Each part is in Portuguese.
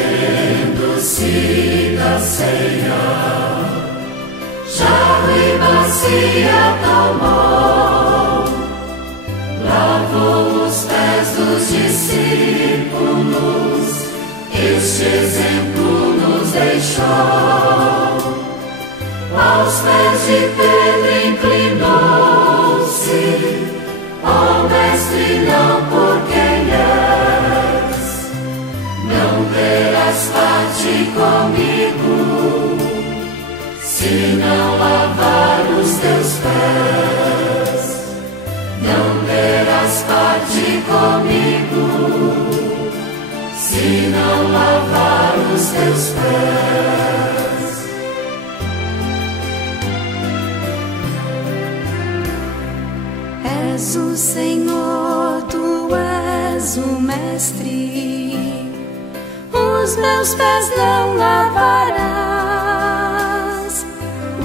erguendo-se da ceia, jarro e bacia tomou, lavou os pés dos discípulos, este exemplo nos deixou. Aos pés de Pedro inclinou-se: ó Mestre, não por quem és, não terás parte comigo, se não lavar os teus pés. Não terás parte comigo, se não lavar os teus pés. És o Senhor, tu és o Mestre, os meus pés não lavarás.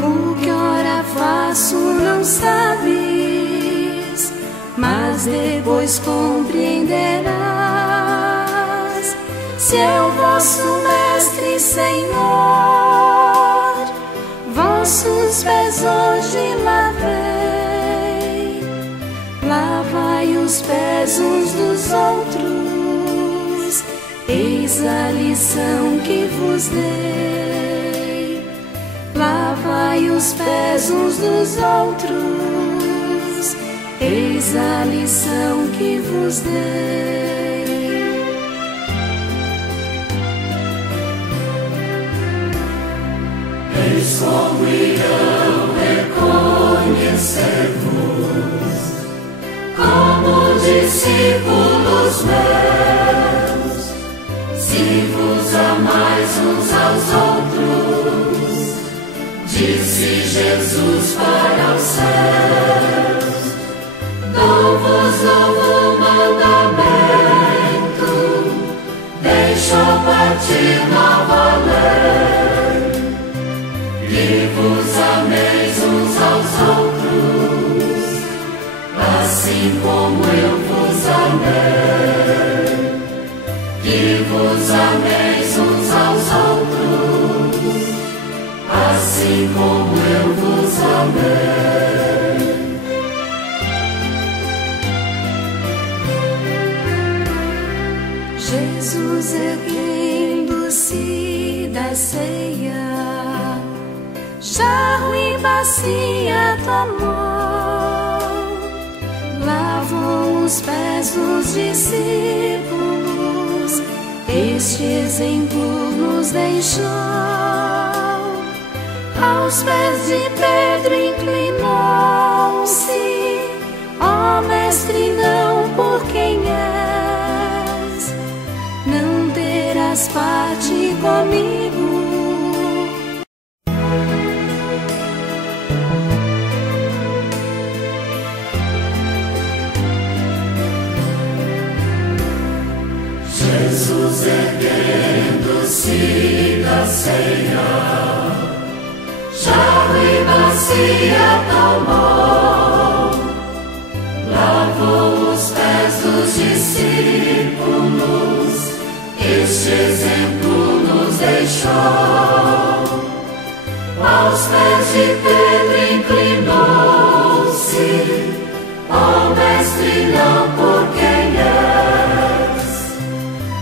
O que ora faço não sabes, mas depois compreenderás. Se eu vosso Mestre e Senhor, vossos pés hoje lavei. Lavai os pés uns dos outros, eis a lição que vos dei. Lavai os pés uns dos outros, eis a lição que vos dei. Eis como irão reconhecer-vos como discípulos meus, se vos amais uns aos outros, disse Jesus para os céus. Dou-vos novo mandamento, deixo partir nova lei, que vos ameis uns aos outros, assim como eu vos amei, que vos ameis uns aos outros, assim como eu vos amei. Jesus erguendo-se da ceia, jarro e bacia tomou, lavou os pés dos discípulos, este exemplo nos deixou. Aos pés de Pedro inclinou-se: ó Mestre, não por quem és, não terás parte comigo. Jesus erguendo-se da ceia, jarro e bacia tomou, lavou os pés dos discípulos, este exemplo nos deixou. Aos pés de Pedro inclinou-se: ó Mestre, não por quem és,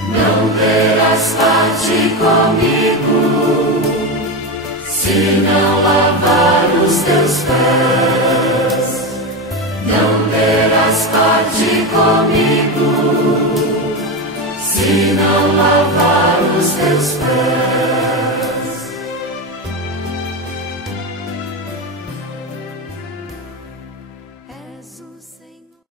não terás parte comigo, se não lavar os teus pés. Não terás parte comigo, se não lavar os teus pés.